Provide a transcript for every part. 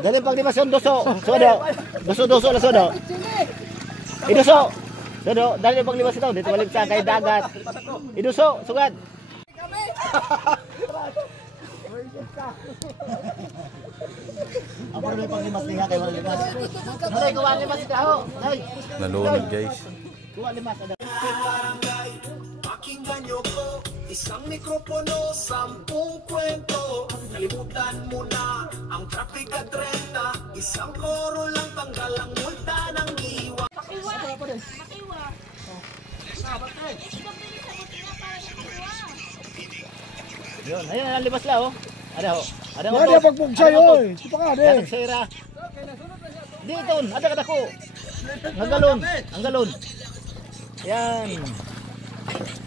Dali pag lima son doso. Sodo. Doso la sodo. Idoso. Sodo, dali pag lima sitaw dito balik sa kay dagat. Idoso, sugad. Apa may panglimas niya kay panglimas. Nay, kuha limas daw. Nay. Nalunod guys. Kuha limas ada. Pakinggan niyo ko, isang mikropono, 10 kwento. Kalimutan mo na ang traffic at 30. Isang koro lang, tanggal ang multa ng iwa. Makiwa. Yun, ayun ang limas la oh. Ada ho. Ada ho. Ada pagpugsa yun. Ito pa ka din. Sira. Dito, ada kada ko. Ang galon. Yan.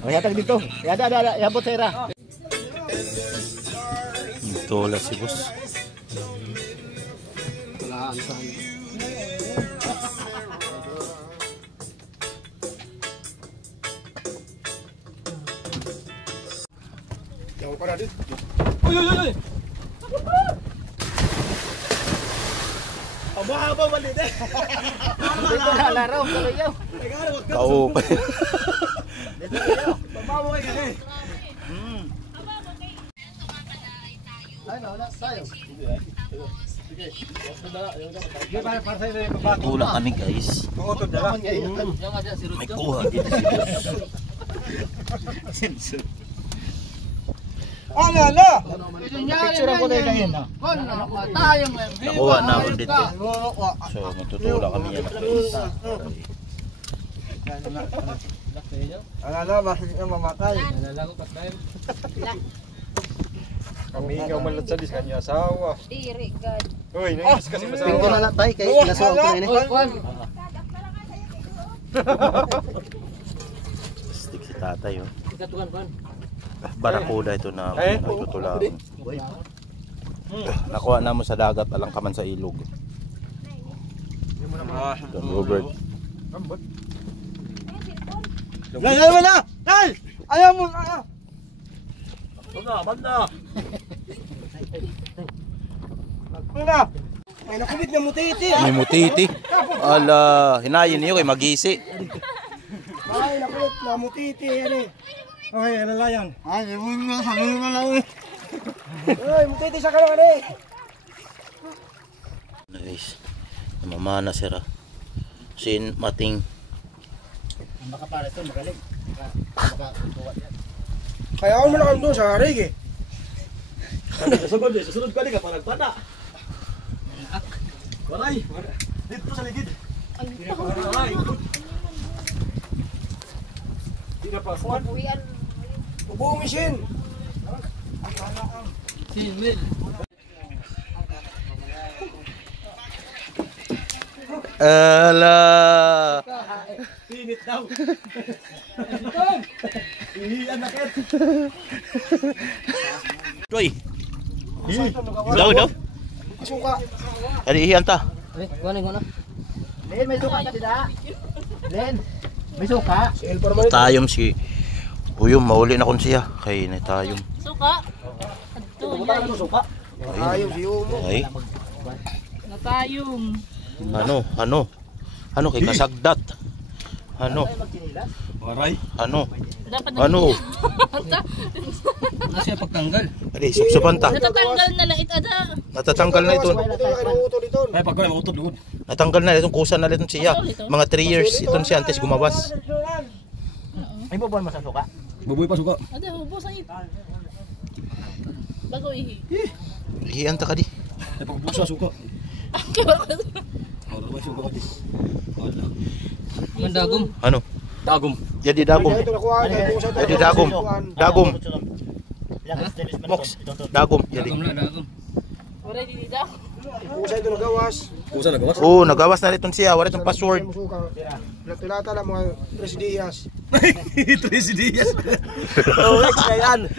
Oh, yatag dito. Ada, yabot sira. Ito wala si boss. Jauh ka na din. Uy. Aba balik deh. Dito na laro, kalayaw. Tao pa. Pabawo kay kay. Ay, wala tayo. Tula kami guys. May kuha dito si boss. Ala! Picture ko tayo ngayon. Nakuha na ako dito. So matutula kami yan guys. Ala, bakit ka mamatay? Kami ikaw malat sa dis kanya asawa. Diri, God. Uy, nangis kasi masawa. Pinto na lang tayo kay nasuwa ko na ini. Stick si tatay oh. Barakuda ito na natutulakan. Nakuha na mo sa dagat alang kaman sa ilog. Don Robert. Ayaw mo na! Tal! Ayaw mo! Banda. Ano? May nakubit na mutiti. May mutiti. Ala, hinayin niyo kay magisi. Ay, nakubit na mutiti. Okay, ano lang yan? Ay, ibon mo, sabi mo lang. Uy, mutiti sa kalang ano Guys, namamana sira. Sin mating. Baka para ito magaling. Baka buwat yan. Kaya ako mo na kami doon sa harig eh. Susunod ka ka parang bata. Waray. Dito sa ligid. Waray. Di na pa kuan. Ubuong isin. Ala. Pinit daw. Ihiyan na ket. Toy. Daw. Suka. Ari iyan ta. Len, may suka ka dida. Len, may suka. Tayom si Uyom, mauli na kon siya kay na tayom. Suka. Adto Suka. Ayaw si Umo. Ay, natayong. ano kay kasagdat. Waray. Dapat Nasa pagtanggal. Ari, supsupan ta. natatanggal na lait ada. Natatanggal na ito. Ay, pagka may utod lugod. Natanggal na itong kusa na itong siya. Mga 3 years itong siya antes gumawas. Ay bubuan mo sa suka. Buboy pa suka. Ada hubo sa it. Bago ihi. Iyan ta ka di. Ay, pagpusa suka. Mandagom. Ano? Dagom. Jadi dagom. Jadi dagom. Dagom. Mox. Dagom. Jadi. Ora di daw. Pusa ito nagawas. Kusa nagawas. Oh, nagawas na itong siya. Wala itong password. Nagtulata lang mga 3 días. 3 días. Oh, yan.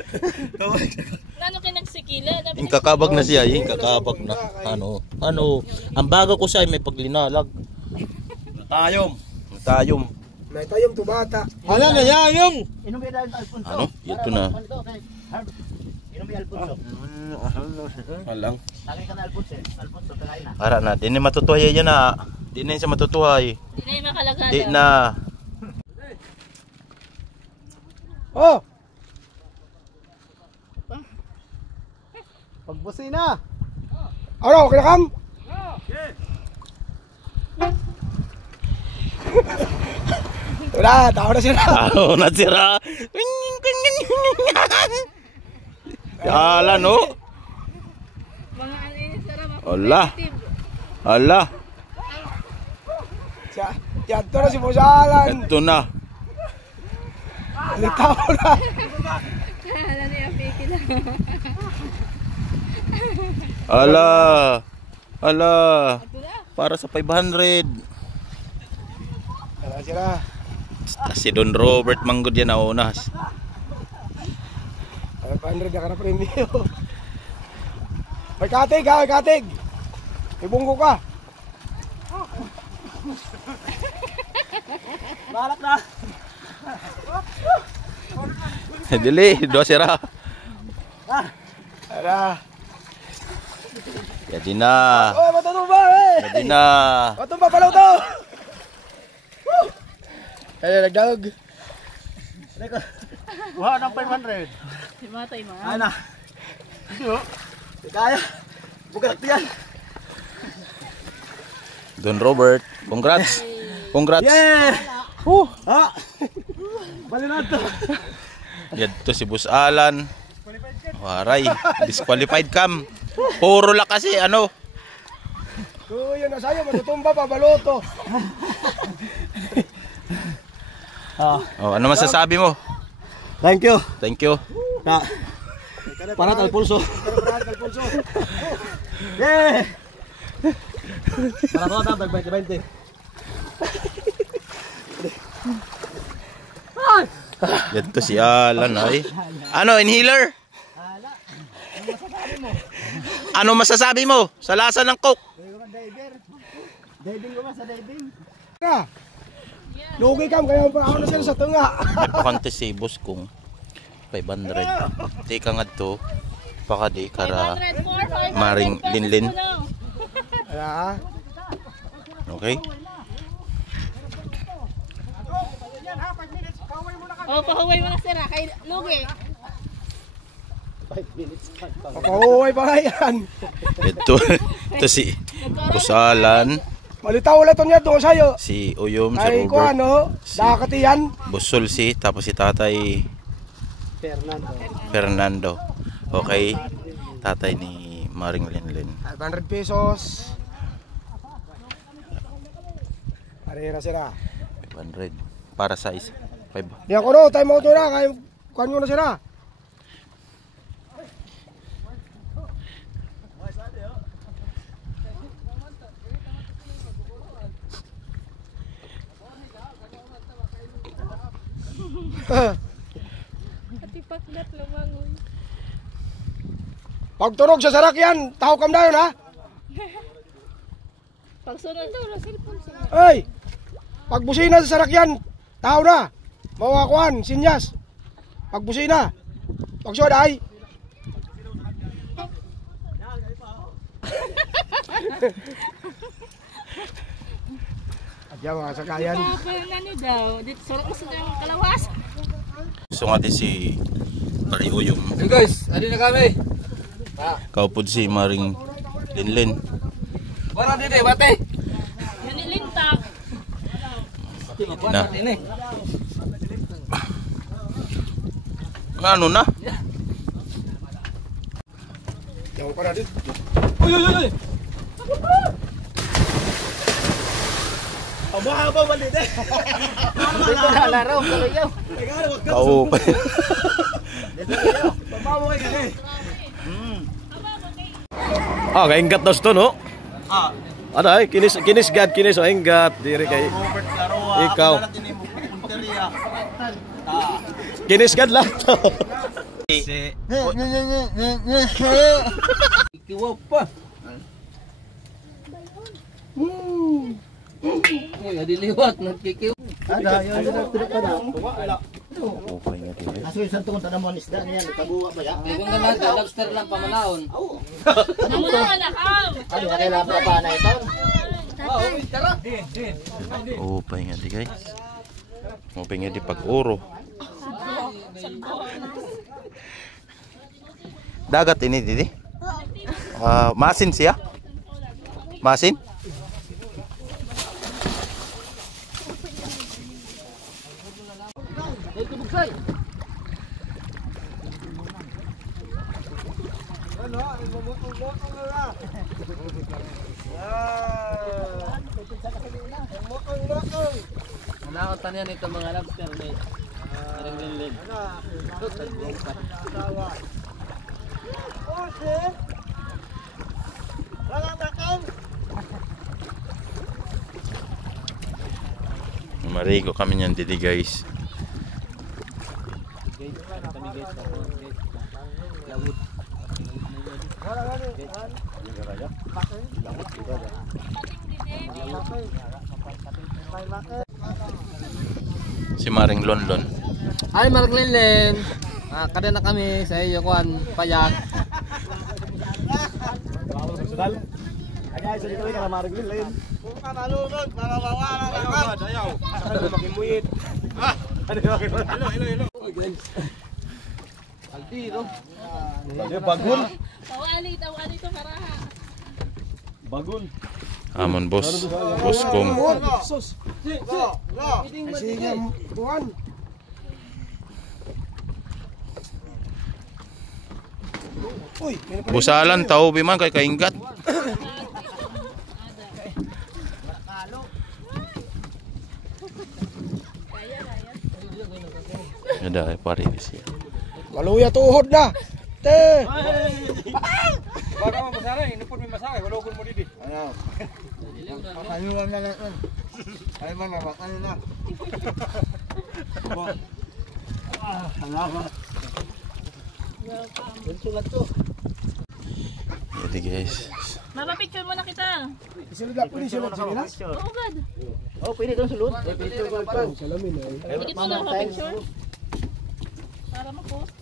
Nano kay nagsikila dapat. Yung kakabag na siya. Yung kakabag na. Ano? Ang bago ko siya ay may paglinalag. Tayom. May tayong tubata. Ano na yan yung? Ano? Ito na. kami Alfonso. Walang. Tagay ka na Alfonso. Alfonso, tagay na. Ara na, di na matutuhay yan na. Di na yun siya matutuhay. Di na yung makalagana. Di na. Oh! Pagbusin na! Ano, okay na kam? Wala, tao na sila. Tao na sira. Yala no. Mga ano yun, sarap. Ala. Ala. Yan to na si Busalan. Ito na. Tao na. Kala niya, fake lang. Ala. Ala. Para sa 500. Wala sila. Si Don Robert Manggod yan nauna. 500 na ka na premio. May katig ha, may katig. Ibunggo ka. Balak na. Dili, dua sira. Ala. Jadi na. Oh, matutumba eh. Jadi na. Matumba pala ito. Ay, nagdagog. Wah, ng 500. Si Matay ma. Ay na. Hindi oh. Di kaya. Bukalak yan. Don Robert, congrats. Congrats. Yeah! Ha! Bali na ito. Yadto si Boss Alan. Waray, disqualified kam. Puro la kasi ano. Kuya na sa'yo, matutumba pa, baloto. Oh, ano masasabi mo? Thank you. Thank you. Para Alfonso. Yeah! Para to na, tag 20-20. Yadto si Alan ay. Ano, inhaler? Ano masasabi mo sa lasa ng Coke? Diving ko ba sa diving? Lugi kam, kaya ako na sila sa tunga. Napakante si boss kong 500. Teka nga to. Baka di kara 504, 500 Maring pesos Linlin. mo lang. Ala. Okay? Oh, pahuway mo na sira. Kay Lugi. Papahuway pa nga yan. Ito si Boss Alan, Malitaw ulit ito niya doon sa'yo. si Uyom, si Ay ko Robert, ano, dakatiyan. Boss Sulsi, tapos si Tatay Fernando. Okay? Tatay ni Maring Linlin. 500 pesos. Arera sila. 500 para sa isa. 5. Yan ko no, time out nyo na. Kaya kuhan nyo na sila. Pati paklat lumangon. Pag tunog sa sarakyan, taho kam na yun ha. Pagsunod daw na cellphone sa. Ay! Pag busina sa sarakyan, taho na. Mawakuan, sinyas. Pag busina. Pag suwad ay. Adya mga sakayan. Papa yung ano daw. Dito sarap mo sa yung kalawas. So nga din si Pari Uyom. Hey guys, adi na kami. Kaupod si Maring Linlin. Wala din eh, bate. Nanilintak. Na. Ano na? Yang ko na din. Aba malit eh. Dito na laro, kalayaw. Kau. Babawo kay kani. Ah, kaingat daw ito, no? Ano ay, kinis gad, kinis o ingat. Diri kay ikaw. Kinis gad lang to. Ikiwaw pa. Uy, adiliwat nagkikiw. Ada, yung tidak na. Upay nga diri. Aso isang tungon tanang mo isda niyan, kabuwa ba ya? Ibang lahat, lobster lang pamanahon. Namuna ka na, Kam. Ano na kailangan pa ba na ito? Upay nga di guys. Upay nga di pag-uro. Dagat ini didi. Masin siya? Masin? Nakakita niya nito mga lobster. Rin. Marigo kami niyan didi guys. Si Maring London. Hi Mark Linlen. Kada na kami sa iyo kuan payak. Ay, sa dito ka marigil lain. Kung ka malunod, mawawala na ka. Dayaw. Ano makimuyit? Ano hello. Aldiro. Bagul. Tawali to karaha. Bagul. Amon boss. Boss kong. Sus. Sige, buwan. Uy, Busalan tao biman kay kaingat. Ada pare di siya. maluya tuhod na. Te. Baka mabasara, inupon may masakay, wala ko mo didi. Ayaw. Kakayuan na lang. Ay man, bakal na. Salamat. Jadi guys. Mama, picture mo na kita. Isulod ako ni sulod sa Minas. Oo, God. Oh, pwede doon sulod. Salamin ay. Ikit mo na ako picture. Para ma-post.